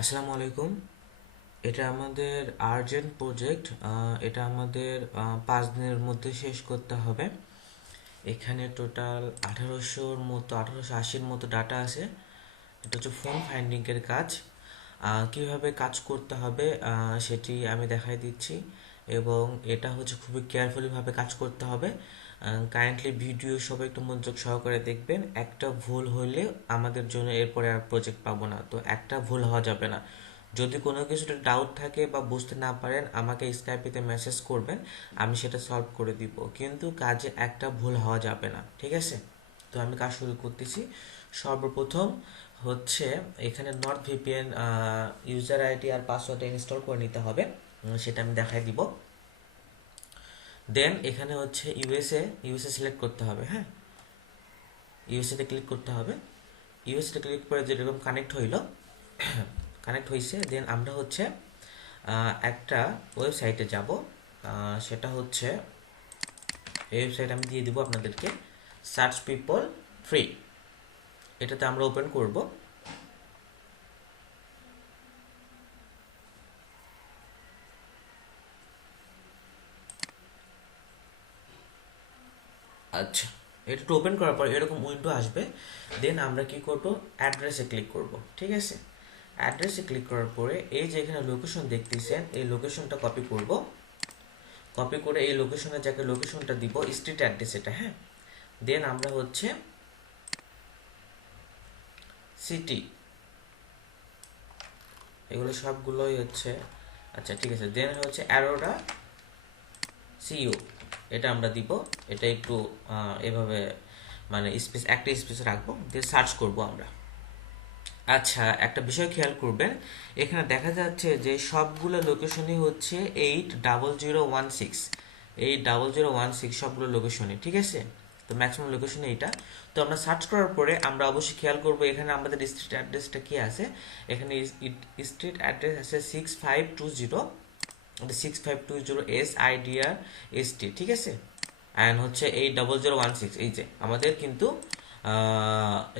আসসালামু আলাইকুম। এটা আমাদের আর্জেন্ট প্রজেক্ট। এটা আমাদের 5 দিনের মধ্যে শেষ করতে হবে। এখানে টোটাল 1880-র মতো ডাটা আছে। এটা হচ্ছে ফোন ফাইন্ডিংয়ের কাজ। কিভাবে কাজ করতে হবে সেটি আমি দেখাই দিচ্ছি, এবং এটা হচ্ছে খুবই কেয়ারফুলিভাবে কাজ করতে হবে। কারেন্টলি ভিডিও সবাই একটু মনোযোগ সহকারে দেখবেন। একটা ভুল হলে আমাদের জন্য এরপরে আর প্রজেক্ট পাবো না, তো একটা ভুল হওয়া যাবে না। যদি কোনো কিছুতে ডাউট থাকে বা বুঝতে না পারেন আমাকে স্কাইপেতে মেসেজ করবেন, আমি সেটা সলভ করে দিব, কিন্তু কাজে একটা ভুল হওয়া যাবে না, ঠিক আছে? তো আমি কাজ শুরু করতেছি। সর্বপ্রথম হচ্ছে এখানে নর্থ ভিপিএন ইউজার আইডি আর পাসওয়ার্ডটা ইনস্টল করে নিতে হবে। সেটা আমি দেখাই দিব। দেন এখানে হচ্ছে ইউএসএ সিলেক্ট করতে হবে। হ্যাঁ, ইউএসএতে ক্লিক করতে হবে। ইউএসএতে ক্লিক করে যেরকম কানেক্ট হইলো, কানেক্ট হয়েছে, দেন আমরা হচ্ছে একটা ওয়েবসাইটে যাব। সেটা হচ্ছে এই ওয়েবসাইট আমি দিয়ে দিব আপনাদেরকে, সার্চ পিপল ফ্রি। এটাতে আমরা ওপেন করব। আচ্ছা, এটা ওপেন করার পর এরকম উইন্ডো আসবে। দেন আমরা কি করব, অ্যাড্রেসে ক্লিক করব, ঠিক আছে? অ্যাড্রেসে ক্লিক করার পরে এই যে এখানে লোকেশন দেখতেছেন, এই লোকেশনটা কপি করব। কপি করে এই লোকেশনে যাকে লোকেশনটা দিব, স্ট্রিট অ্যাড্রেস এটা, হ্যাঁ। দেন আমরা হচ্ছে সিটি, এগুলো সবগুলোই হচ্ছে, আচ্ছা ঠিক আছে। দেন হচ্ছে অ্যারোরা সিইও, এটা আমরা দিব। এটা একটু এভাবে মানে স্পেস, একটা স্পেস রাখবো, দিয়ে সার্চ করব আমরা। আচ্ছা, একটা বিষয় খেয়াল করবেন, এখানে দেখা যাচ্ছে যে সবগুলো লোকেশনই হচ্ছে 80016, 80016 সবগুলো লোকেশনই, ঠিক আছে? তো ম্যাক্সিমাম লোকেশন এইটা। তো আমরা সার্চ করার পরে আমরা অবশ্যই খেয়াল করব এখানে আমাদের স্ট্রিট অ্যাড্রেসটা কি আছে। এখানে স্ট্রিট অ্যাড্রেস আছে 6520, 6520 SIDR ST, ঠিক আছে? অ্যান্ড হচ্ছে 80016, এই যে আমাদের কিন্তু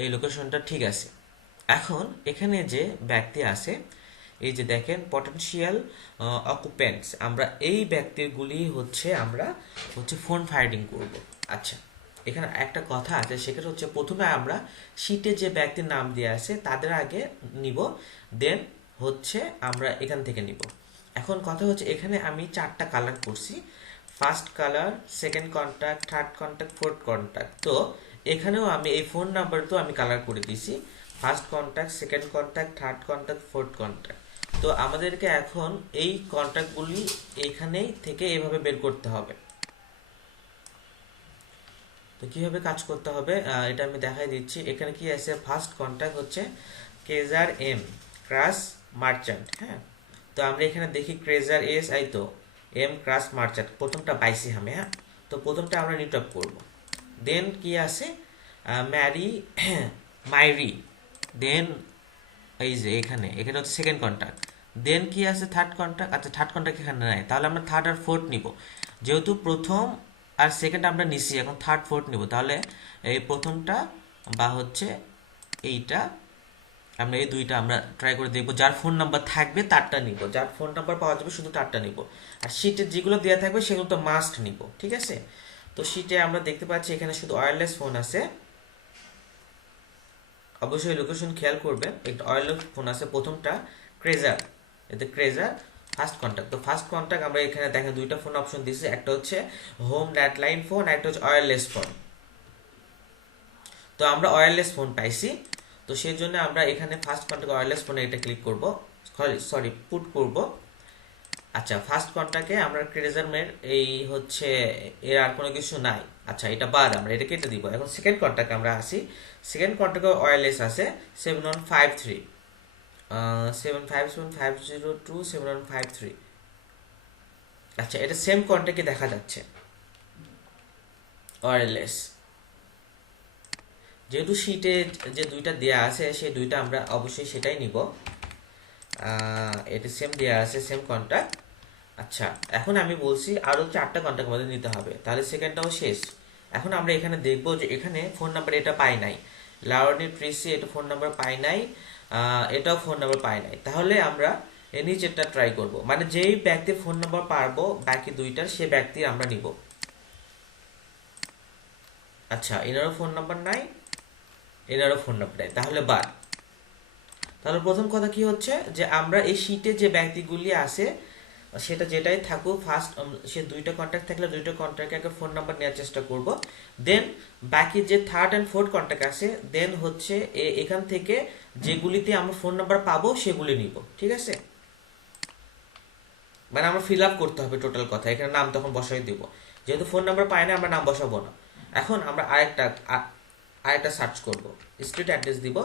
এই লোকেশনটা ঠিক আছে। এখন এখানে যে ব্যক্তি আছে, এই যে দেখেন পটেনশিয়াল অকুপেন্টস, আমরা এই ব্যক্তিগুলি হচ্ছে আমরা হচ্ছে ফোন ফায়ারিং করব। আচ্ছা, এখানে একটা কথা আছে, সেটা হচ্ছে প্রথমে আমরা শীটে যে ব্যক্তির নাম দেওয়া আছে তাদের আগে নিব, দেন হচ্ছে আমরা এখান থেকে নিব। এখন কথা হচ্ছে এখানে আমি 4টা কালার করছি, first colour, second contact, third contact, fourth contact. তো এখানেও আমি এই ফোন নাম্বার তো আমি কালার করে দিয়েছি, first contact, second contact, third contact, fourth contact. তো আমাদেরকে এখন এই কন্ট্যাক্টগুলি এইখানেই থেকে এভাবে বের করতে হবে। তো কীভাবে কাজ করতে হবে এটা আমি দেখাই দিচ্ছি। এখানে কি আছে, ফার্স্ট কন্ট্যাক্ট হচ্ছে ক্রেজার এম, ক্রাশ মার্চেন্ট, হ্যাঁ। তো আমরা এখানে দেখি ক্রেজার এস, আই তো এম ক্রাশ মার্চেন্ট, প্রথমটা বাইসি হামে, হ্যাঁ। তো প্রথমটা আমরা নিট আপ করবো। দেন কি আছে, ম্যারি মাইরি। দেন এই যে এখানে এখানে হচ্ছে সেকেন্ড কন্ট্যাক্ট। দেন কি আছে, থার্ড কন্ট্যাক্ট। আচ্ছা, থার্ড কন্ট্যাক্ট এখানে নাই, তাহলে আমরা থার্ড আর ফোর্থ নিব। যেহেতু প্রথম আর সেকেন্ড আমরা নিছি, এখন থার্ড ফোর্থ নিব। তাহলে এই প্রথমটা বা হচ্ছে এইটা, আমরা এই দুইটা আমরা ট্রাই করে দেখবো। যার ফোন নাম্বার থাকবে তারটা নিব, যার ফোন নাম্বার পাওয়া যাবে শুধু তারটা নিব। আর শিটে যেগুলো দেওয়া থাকবে সেগুলো তো মাস্ট নিব, ঠিক আছে? তো শিটে আমরা দেখতে পাচ্ছি এখানে শুধু ওয়্যারলেস ফোন আছে। অবশ্যই লোকেশন খেয়াল করবেন, একটা ওয়্যারলেস ফোন আছে, প্রথমটা ক্রেজার, এতে ক্রেজার ফার্স্ট কন্ট্যাক্ট। তো ফার্স্ট কন্ট্যাক্ট আমরা এখানে দেখেন দুইটা ফোন অপশন দিয়েছে, একটা হচ্ছে হোম ল্যান্ডলাইন ফোন, একটা হচ্ছে ওয়্যারলেস ফোন। তো আমরা ওয়্যারলেস ফোন পাইছি, তো সেই জন্য আমরা এখানে ফার্স্ট কন্ট্যাক্ট ওয়্যারলেস ফোনে এটা ক্লিক করব, সরি পুট করব। আচ্ছা, ফার্স্ট কন্ট্যাক্টে আমরা ক্রেজারমের এই হচ্ছে এর আর কোনো কিছু নাই। আচ্ছা, এটা বাদ, আমরা এটা কেটে দিব। এখন সেকেন্ড কন্ট্যাক্ট আমরা আসি। সেকেন্ড কন্ট্যাক্টে ওয়্যারলেস আছে 7153, 75750271153। আচ্ছা, এটা সেম কন্ট্যাক্টে দেখা যাচ্ছে ওয়্যারলেস। যেহেতু শিটে যে দুইটা দেয়া আছে সেই দুইটা আমরা অবশ্যই সেটাই নিব। এটা সেম দেয়া আছে, সেম কন্ট্যাক্ট। আচ্ছা, এখন আমি বলছি আরও 4টা কন্ট্যাক্ট আমাদের নিতে হবে, তাহলে সেকেন্ডটাও শেষ। এখন আমরা এখানে দেখব যে এখানে ফোন নাম্বার এটা পাই নাই, লাউনি ট্রিসি এটা ফোন নাম্বার পাই নাই, এটাও ফোন নাম্বার পাই নাই, তাহলে আমরা এর নিচেরটা ট্রাই করব, মানে যেই ব্যক্তির ফোন নাম্বার পারবো বাকি দুইটার সে ব্যক্তি আমরা নিব। আচ্ছা, এনারও ফোন নাম্বার নাই, এনারও ফোন নাম্বার নাই, তাহলে বাদ। তাহলে প্রথম কথা কি হচ্ছে যে আমরা এই শীটে যে ব্যক্তিগুলি আছে সেটা যেটাই থাকুক, ফার্স্ট সে দুইটা কন্ট্যাক্ট থাকলে দুইটা কন্ট্যাক্টে ফোন নাম্বার নেওয়ার চেষ্টা করব। দেন বাকি যে থার্ড অ্যান্ড ফোর্থ কন্ট্যাক্ট আছে, দেন হচ্ছে এখান থেকে যেগুলিতে আমরা ফোন নাম্বার পাবো সেগুলি নিব, ঠিক আছে? মানে আমরা ফিল আপ করতে হবে টোটাল কথা, এখানে নাম তখন বসাই দিব, যেহেতু ফোন নাম্বার পাই না আমরা নাম বসাবো না। এখন আমরা আরেকটা সার্চ করব, স্ট্রিট অ্যাড্রেস দিব।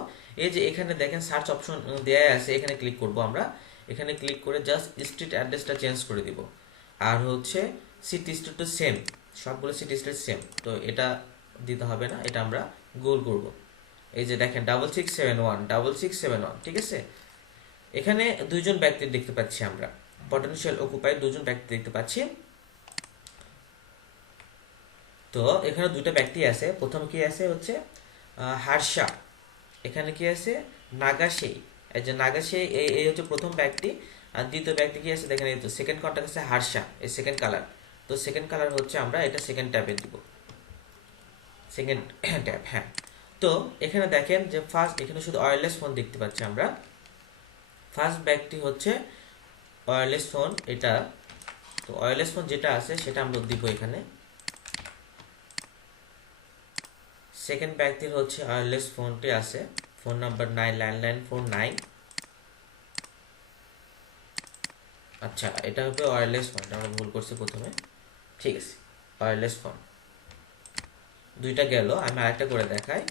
এই যে এখানে দেখেন সার্চ অপশন দেয়া আছে, এখানে ক্লিক করব আমরা। এখানে ক্লিক করে জাস্ট স্ট্রিট অ্যাড্রেসটা চেঞ্জ করে দিব। আর হচ্ছে সিটি স্ট্রিট তো সেম, সবগুলো সিটি স্ট্রিট সেম, তো এটা দিতে হবে না, এটা আমরা গোল করব। এই যে দেখেন 6671 ঠিক আছে? এখানে দুইজন ব্যক্তি দেখতে পাচ্ছি আমরা, পটেনশিয়াল অকুপাই দুজন ব্যক্তি দেখতে পাচ্ছি। তো এখানে দুইটা ব্যক্তি আছে, প্রথম কি আছে হচ্ছে হার্ষা, এখানে কি আছে নাগাসেই, এই যে নাগাসেই এই হচ্ছে প্রথম ব্যক্তি। আর দ্বিতীয় ব্যক্তি কি আছে দেখেন, এই তো সেকেন্ড কন্টাক্ট আছে হার্ষা, এই সেকেন্ড কালার। তো সেকেন্ড কালার হচ্ছে আমরা এটা সেকেন্ড ট্যাবে দিব, সেকেন্ড ট্যাব, হ্যাঁ। তো এখানে দেখেন যে ফার্স্ট এখানে শুধু ওয়্যারলেস ফোন দেখতে পাচ্ছি আমরা। ফার্স্ট ব্যক্তি হচ্ছে ওয়্যারলেস ফোন এটা, তো ওয়্যারলেস ফোন যেটা আছে সেটা আমরা দিব এখানে। সেকেন্ড ব্যক্তির হচ্ছে ওয়্যারলেস ফোনটি আছে, ফোন নাম্বার 9, ল্যান্ডলাইন ফোন 9। আচ্ছা, এটা হবে ওয়্যারলেস ফোন, আমরা ভুল করছি প্রথমে, ঠিক আছে। ওয়্যারলেস ফোন দুইটা গেল, আমি আরেকটা করে দেখাই।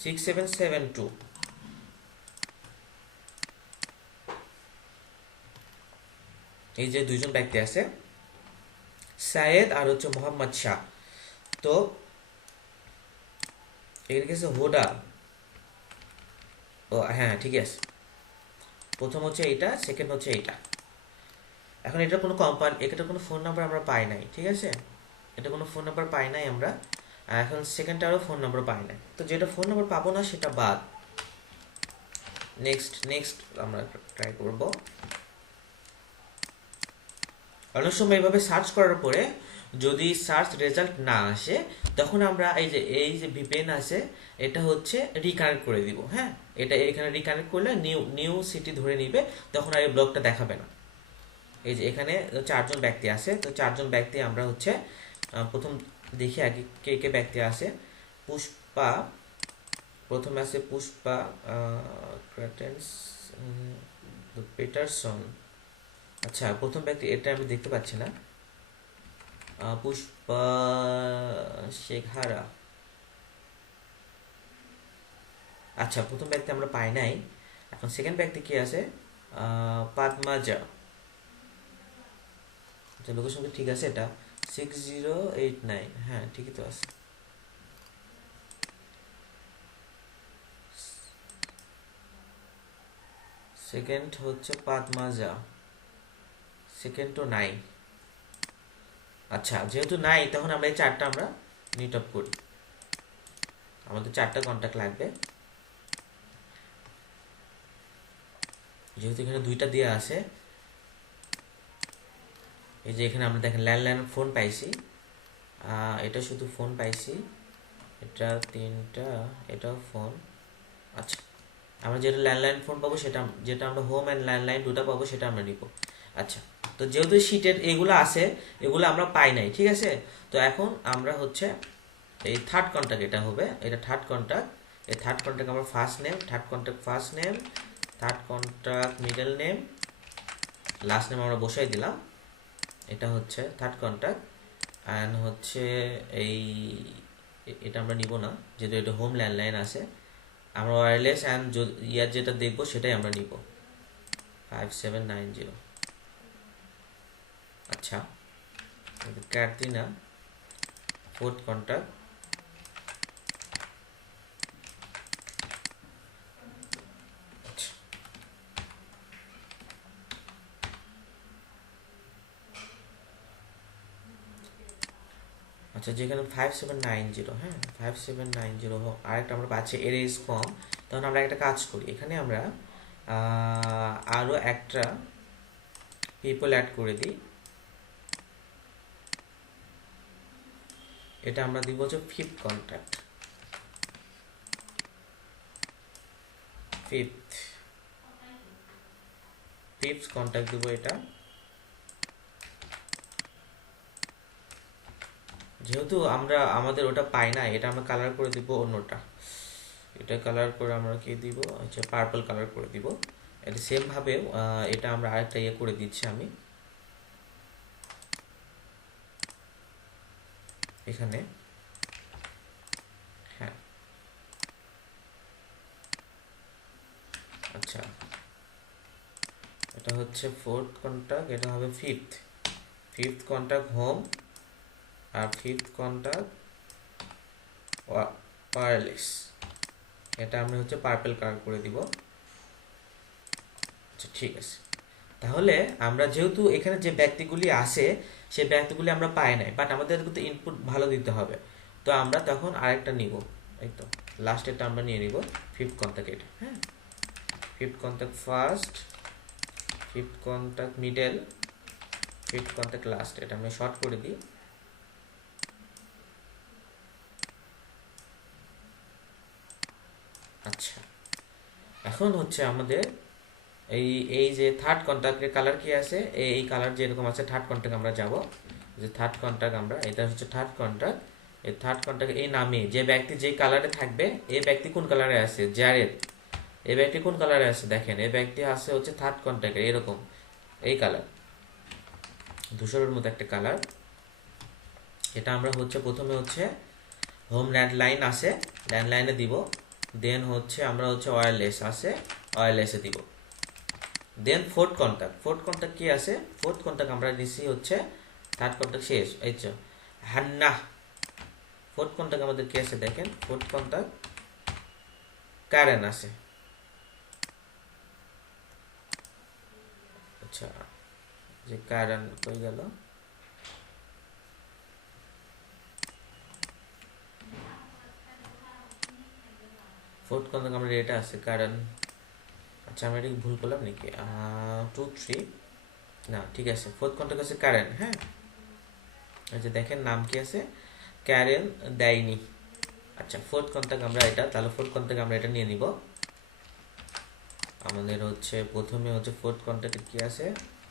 6772, এই যে দুইজন ব্যক্তি আছে, সায়েদ আর হচ্ছে মোহাম্মদ শাহ। তো এখানে গেছে হোডা, ও হ্যাঁ ঠিক আছে, প্রথম হচ্ছে এইটা, সেকেন্ড হচ্ছে এইটা। এখন এটা কোনো কোম্পানি, এটা কোনো ফোন নাম্বার আমরা পাই নাই, ঠিক আছে? এটা কোনো ফোন নাম্বার পাই নাই আমরা। আর এখন সেকেন্ডটারও ফোন নাম্বার পাই নাই, তো যেটা ফোন নাম্বার পাবো না সেটা বাদ। নেক্সট আমরা ট্রাই করব। অনেক সময় এইভাবে সার্চ করার পরে যদি সার্চ রেজাল্ট না আসে, তখন আমরা এই যে ভিপিএন আছে এটা হচ্ছে রিকানেক্ট করে দিব, হ্যাঁ। এটা এখানে রিকানেক্ট করলে নিউ সিটি ধরে নিবে, তখন আর এই ব্লকটা দেখাবে না। এই যে এখানে চারজন ব্যক্তি আছে, তো চারজন ব্যক্তি আমরা হচ্ছে প্রথম দেখি আগে কে কে ব্যক্তি আছে। পুষ্পা, প্রথমে আছে পুষ্পা ক্রেটেন্স পিটারসন। আচ্ছা, প্রথম ব্যক্তি এটা আমি দেখতে পাচ্ছি না, পুষ্পা শেখারা। আচ্ছা, প্রথম ব্যক্তি আমরা পাই নাই। এখন সেকেন্ড ব্যক্তি কি আছে, পাদমাজা। লোকেশন ঠিক আছে, এটা 6089, হ্যাঁ ঠিকই তো আছে। সেকেন্ড হচ্ছে পাদমাজা, সেকেন্ড তো নাই। আচ্ছা, যেহেতু নাই তখন আমরা এই চারটা আমরা মিট আপ করি, আমাদের চারটা কন্ট্যাক্ট লাগবে। যেহেতু এখানে দুইটা দেওয়া আছে, এই যে এখানে আমরা দেখেন ল্যান্ডলাইন ফোন পাইছি, এটা শুধু ফোন পাইছি, এটা তিনটা, এটাও ফোন। আচ্ছা, আমরা যেটা ল্যান্ডলাইন ফোন পাবো সেটা, যেটা আমরা হোম অ্যান্ড ল্যান্ডলাইন দুটো পাবো সেটা আমরা নিব। আচ্ছা, তো যেহেতু শিটের এগুলো আছে, এগুলো আমরা পাই নাই, ঠিক আছে? তো এখন আমরা হচ্ছে এই থার্ড কন্ট্যাক্ট, এটা হবে, এটা থার্ড কন্ট্যাক্ট। এই থার্ড কন্ট্যাক্ট আমরা first name, third contact first name, third contact middle name, last name আমরা বসাই দিলাম। এটা হচ্ছে থার্ড কন্ট্যাক্ট। অ্যান্ড হচ্ছে এই এটা আমরা নিব না, যেহেতু এটা হোম ল্যান্ডলাইন আছে। আমরা ওয়্যারলেস অ্যান্ড ইয়ার যেটা দেখবো সেটাই আমরা নিব, 5790। আচ্ছা, ক্যাটরিনা ফোর্থ কন্ট্যাক্ট। আচ্ছা, আচ্ছা, যেখানে 5790, হ্যাঁ 5790 আরেকটা আমরা পাচ্ছি এরেজ কম। তখন আমরা একটা কাজ করি, এখানে আমরা আরও একটা পিপল অ্যাড করে দিই। এটা আমরা দিব হচ্ছে ফিফথ কন্ট্যাক্ট, ফিফথ কন্ট্যাক্ট দিব এটা। যেহেতু আমরা আমাদের ওটা পাই না, এটা আমরা কালার করে দিব অন্যটা। এটা কালার করে আমরা কি দিব, আচ্ছা পার্পল কালার করে দিব। এটা সেম ভাবে এটা আমরা আরেকটা ইয়ে করে দিচ্ছি আমি এখানে, হ্যাঁ আচ্ছা এটা হচ্ছে ফোর্থ কন্ট্যাক্ট, এটা হবে ফিফথ কন্ট্যাক্ট হোম, আর ফিফথ কন্ট্যাক্ট ওয়্যারলেস। এটা আমরা হচ্ছে পার্পল কালার করে দিব। আচ্ছা ঠিক আছে, তাহলে আমরা যেহেতু এখানে যে ব্যক্তিগুলি আসে সেই ব্যক্তিগুলি আমরা পাই নাই, বাট আমাদের কিন্তু ইনপুট ভালো দিতে হবে। তো আমরা তখন আরেকটা নিব, এই তো লাস্টেরটা আমরা নিয়ে নিব ফিফথ কন্ট্যাক্ট এটা, হ্যাঁ fifth contact first, fifth contact middle, fifth contact last. এটা আমরা শর্ট করে দিই। আচ্ছা, এখন হচ্ছে আমাদের এই এই যে থার্ড কন্ট্যাক্টের কালার কি আছে, এই কালার যেরকম আছে থার্ড কন্ট্যাক্ট আমরা যাব, যে থার্ড কন্ট্যাক্ট আমরা, এটা হচ্ছে থার্ড কন্ট্যাক্ট। এই থার্ড কন্ট্যাক্ট এই নামে যে ব্যক্তি যে কালারে থাকবে, এই ব্যক্তি কোন কালারে আছে, জারেদ, এই ব্যক্তি কোন কালারে আছে দেখেন, এই ব্যক্তি আছে হচ্ছে থার্ড কন্ট্যাক্টের এরকম এই কালার, ধূসরের মতো একটা কালার। এটা আমরা হচ্ছে প্রথমে হচ্ছে হোম ল্যান্ডলাইন আছে, ল্যান্ডলাইনে দিব। দেন হচ্ছে আমরা হচ্ছে ওয়্যারলেস আছে, ওয়্যারলেসে দিব। দেন ফোর্থ কন্ট্যাক্ট কি আছে, ফোর্থ কন্ট্যাক্ট আমরা নিচ্ছি হচ্ছে থার্ড কন্ট্যাক্ট শেষ, এই তো হান্না। ফোর্থ কন্ট্যাক্ট আমাদের কি আছে দেখেন, ফোর্থ কন্ট্যাক্ট কারেন আছে। আচ্ছা, যে কারেন হয়ে গেল, ফোর্থ কন্ট্যাক্ট আমরা এটা আছে কারেন। আচ্ছা আমরা এটা ভুল করলাম নাকি, 2 3 না ঠিক আছে, ফোর্থ কন্ট্যাক্ট আছে কারেন, হ্যাঁ আচ্ছা দেখেন নাম কি আছে, ক্যারেন দেয়নি। আচ্ছা ফোর্থ কন্ট্যাক্ট আমরা এটা, তাহলে ফোর্থ কন্ট্যাক্ট আমরা এটা নিয়ে নিব। আমাদের হচ্ছে প্রথমে হচ্ছে ফোর্থ কন্ট্যাক্টে কি আছে,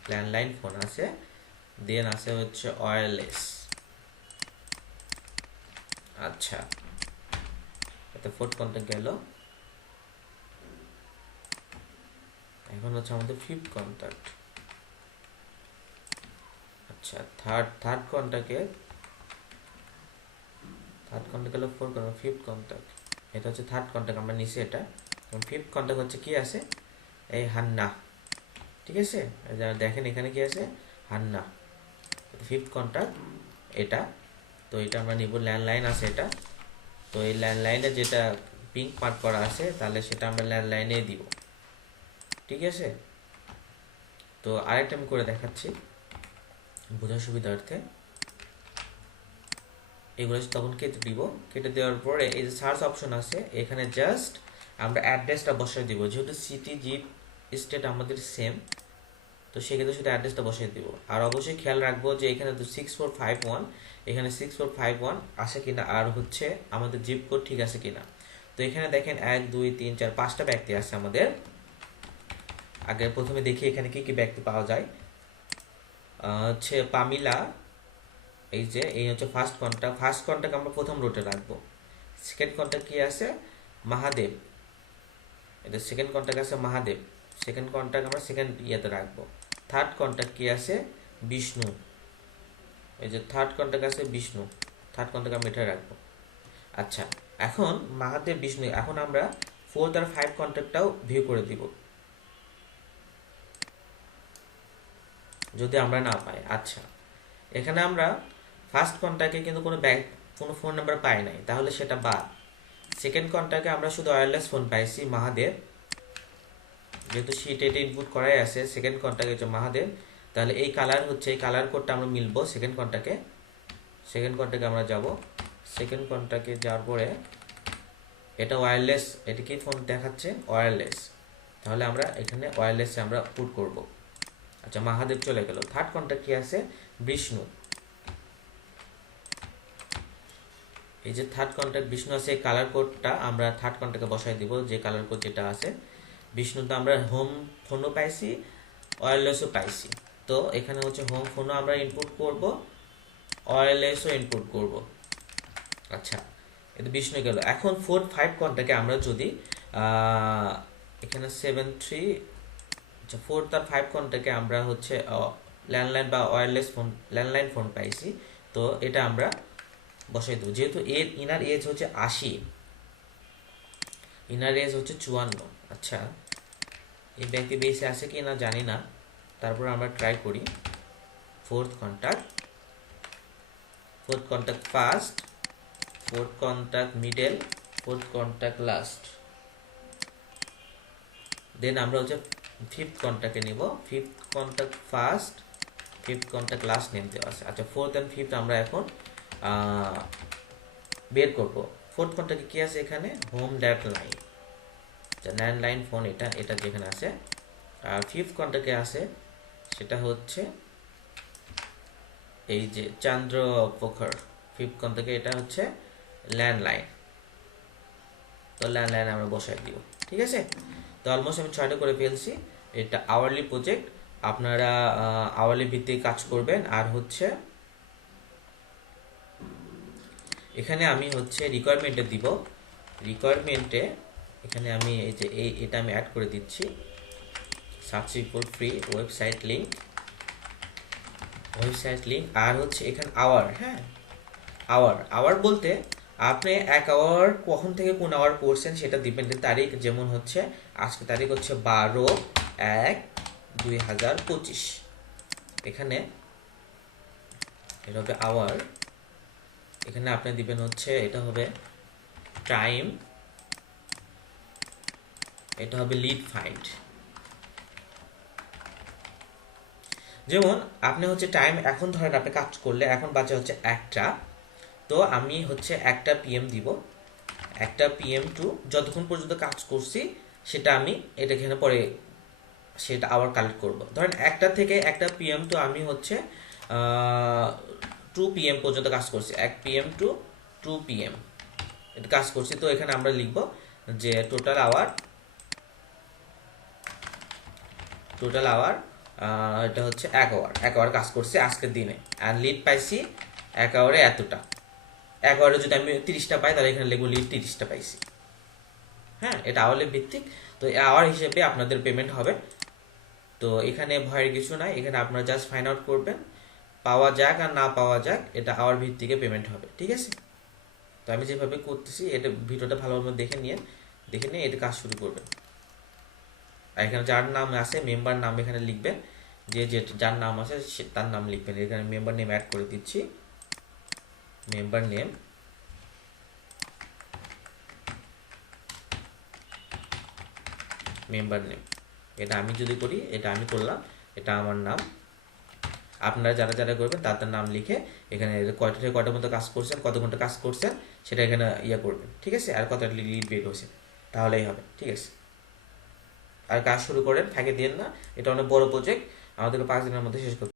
ল্যান্ডলাইন ফোন আছে, দেন আছে হচ্ছে ওয়্যারলেস। আচ্ছা এটা ফোর্থ কন্ট্যাক্ট গেল। এখন হচ্ছে আমাদের ফিফথ কন্ট্যাক্ট। আচ্ছা থার্ড কন্ট্যাক্টে, থার্ড কন্ট্যাক্ট হলো ফোর্থ কন্ট্যাক্ট, ফিফথ কন্ট্যাক্ট এটা হচ্ছে থার্ড কন্ট্যাক্ট আমরা নিছি এটা। ফিফথ কন্ট্যাক্ট হচ্ছে কি আছে, এই হান্না, ঠিক আছে দেখেন এখানে কি আছে হান্না, ফিফথ কন্ট্যাক্ট এটা। তো এটা আমরা নিব, ল্যান্ডলাইন আছে এটা, তো এই ল্যান্ডলাইনে যেটা পিঙ্ক মার্ক করা আছে তাহলে সেটা আমরা ল্যান্ডলাইনে দিব, ঠিক আছে। তো আরেকটা আমি করে দেখাচ্ছি বোঝার সুবিধার্থে। এগুলো তখন কেটে দিব, কেটে দেওয়ার পরে এই যে সার্চ অপশন আছে এখানে জাস্ট আমরা অ্যাড্রেসটা বসাই দিব, যেহেতু সিটি জিপ স্টেট আমাদের সেম, তো সেক্ষেত্রে শুধু অ্যাড্রেসটা বসাই দিব। আর অবশ্যই খেয়াল রাখবো যে এখানে তো 6451, এখানে 6451 আসে কিনা, আর হচ্ছে আমাদের জিপ কোড ঠিক আছে কিনা। তো এখানে দেখেন 1 2 3 4 5টা ব্যক্তি আছে আমাদের। আগে প্রথমে দেখি এখানে কি কি ব্যক্তি পাওয়া যায়। হচ্ছে পামিলা, এই যে এই হচ্ছে ফার্স্ট কন্ট্যাক্ট আমরা প্রথম রুটে রাখবো। সেকেন্ড কন্ট্যাক্ট কি আছে, মহাদেব, এটা সেকেন্ড কন্ট্যাক্ট আছে মহাদেব, সেকেন্ড কন্ট্যাক্ট আমরা সেকেন্ড ইয়েতে রাখবো। থার্ড কন্ট্যাক্ট কি আছে, বিষ্ণু, এই যে থার্ড কন্ট্যাক্ট আছে বিষ্ণু, থার্ড কন্ট্যাক্ট আমরা এটা রাখবো। আচ্ছা এখন মহাদেব বিষ্ণু, এখন আমরা ফোর্থ আর ফাইভ কন্ট্যাক্টটাও ভিউ করে দিব যদি আমরা না পাই। আচ্ছা এখানে আমরা ফার্স্ট কন্ট্যাক্টে কিন্তু কোনো ফোন নাম্বার পাই নাই, তাহলে সেটা বাদ। সেকেন্ড কন্ট্যাক্টে আমরা শুধু ওয়্যারলেস ফোন পাইছি মহাদেব, যেহেতু সিট এটা ইনপুট করাই আছে, সেকেন্ড কন্ট্যাক্ট হচ্ছে মহাদেব, তাহলে এই কালার হচ্ছে এই কালার কোডটা আমরা মিলবো সেকেন্ড কন্ট্যাক্টে। সেকেন্ড কন্ট্যাক্টে আমরা যাব। সেকেন্ড কন্ট্যাক্টে যাওয়ার পরে এটা ওয়্যারলেস, এটা কি ফোন দেখাচ্ছে? ওয়্যারলেস। তাহলে আমরা এখানে ওয়্যারলেসে আমরা পুট করব। আচ্ছা, মহাদেব চলে গেল। থার্ড কন্ট্যাক্ট কি আছে? বিষ্ণু। এই যে থার্ড কন্ট্যাক্ট বিষ্ণু আছে, এই কালার কোডটা আমরা থার্ড কন্ট্যাক্টে বসাই দিব, যে কালার কোড যেটা আছে। বিষ্ণুতে আমরা হোম ফোনও পাইছি, ওয়্যারলেসও পাইছি। তো এখানে হচ্ছে হোম ফোনও আমরা ইনপুট করব, ওয়্যারলেসও ইনপুট করব। আচ্ছা, এটা বিষ্ণু গেল। এখন 4-5 কন্ট্যাক্টে আমরা যদি এখানে 7-3, আচ্ছা 4 আর 5 কন্ট্যাক্টে আমরা হচ্ছে ল্যান্ডলাইন বা ওয়্যারলেস ফোন, ল্যান্ডলাইন ফোন পাইছি। তো এটা আমরা বসাই দেবো। যেহেতু এর ইনার এজ হচ্ছে 80, ইনার এজ হচ্ছে 54। আচ্ছা, এই ব্যক্তি বেসে আছে কি না জানি না, তারপর আমরা ট্রাই করি। Fourth contact first, fourth contact middle, fourth contact last. Then আমরা হচ্ছে ফিফথ কন্ট্যাক্টে নিব। Fifth contact first, fifth contact last name দেওয়া আছে। আচ্ছা, ফোর্থ অ্যান্ড ফিফথ আমরা এখন বের করব। ফোর্থ কন্ট্যাক্টে কি আছে? এখানে হোম ল্যান্ডলাইন, ল্যান্ডলাইন ফোন, এটা যেখানে আছে। আর ফিফথ কন্ট্যাক্টে আছে সেটা হচ্ছে এই যে চন্দ্র পোখর। ফিফথ কন্ট্যাক্টে এটা হচ্ছে ল্যান্ডলাইন। তো ল্যান্ডলাইন আমরা বসাই দিব। ঠিক আছে, তো অলমোস্ট আমি 6টা করে ফেলছি। এটা আওয়ারলি প্রজেক্ট, আপনারা আওয়ারলি ভিত্তিক কাজ করবেন। আর হচ্ছে এখানে আমি হচ্ছে রিকোয়ারমেন্টে দিব। রিকোয়ারমেন্টে এখানে আমি এই যে এটা আমি অ্যাড করে দিচ্ছি, সাবস্ক্রিপশন ফ্রি ওয়েবসাইট লিঙ্ক, আর হচ্ছে এখানে আওয়ার। হ্যাঁ, আওয়ার বলতে আপনি 1 আওয়ার কখন থেকে কোন আওয়ার করছেন সেটা দিবেন। তারিখ যেমন হচ্ছে আজকে তারিখ হচ্ছে 12/1/2025। এখানে এটা হবে আওয়ার। এখানে আপনি দিবেন হচ্ছে, এটা হবে টাইম, এটা হবে লিড ফাইন্ড। যেমন আপনি হচ্ছে টাইম, এখন ধরেন আপনি কাজ করলে এখন বাজে হচ্ছে 1টা, তো আমি হচ্ছে 1টা PM দিব। 1টা PM টু যতক্ষণ পর্যন্ত কাজ করছি সেটা আমি এটা এখানে পরে সেটা আবার কালেক্ট করব। ধরেন 1টা থেকে 1টা PM টু আমি হচ্ছে 2 PM পর্যন্ত কাজ করছি, 1 PM টু 2 PM এটা কাজ করছি। তো এখানে আমরা লিখব যে টোটাল আওয়ার এটা হচ্ছে 1 আওয়ার কাজ করছি আজকের দিনে। আর লিড পাইছি 1 আওয়ারে এতটা। 1 আওয়ারে যদি আমি 30টা পাই তাহলে এখানে লিখব লিড 30টা পাইছি। হ্যাঁ, এটা আওয়ারলি ভিত্তিক। তো আওয়ার হিসেবে আপনাদের পেমেন্ট হবে। তো এখানে ভয়ের কিছু নাই, এখানে আপনারা জাস্ট ফাইন্ড আউট করবেন, পাওয়া যাক আর না পাওয়া যাক এটা আওয়ার ভিত্তিকে পেমেন্ট হবে। ঠিক আছে, তো আমি যেভাবে করতেছি এটা ভিডিওটা ভালোভাবে দেখে নিয়ে এটা কাজ শুরু করবেন। আর এখানে যার নাম আছে মেম্বার নাম এখানে লিখবেন, যার নাম আছে তার নাম লিখবেন। এখানে মেম্বার নেম অ্যাড করে দিচ্ছি, মেম্বার নেম, এটা আমি যদি করি, এটা আমি করলাম, এটা আমার নাম। আপনারা যারা যারা করবেন তাদের নাম লিখে এখানে কয়টা থেকে কয়টার মতো কাজ করছেন, কত ঘন্টা কাজ করছেন সেটা এখানে করবেন। ঠিক আছে, আর কত লিড বের হয়েছে তাহলেই হবে। ঠিক আছে, আর কাজ শুরু করেন, ফাঁকে দিন না, এটা অনেক বড় প্রজেক্ট, আমাদেরকে 5 দিনের মধ্যে শেষ করতে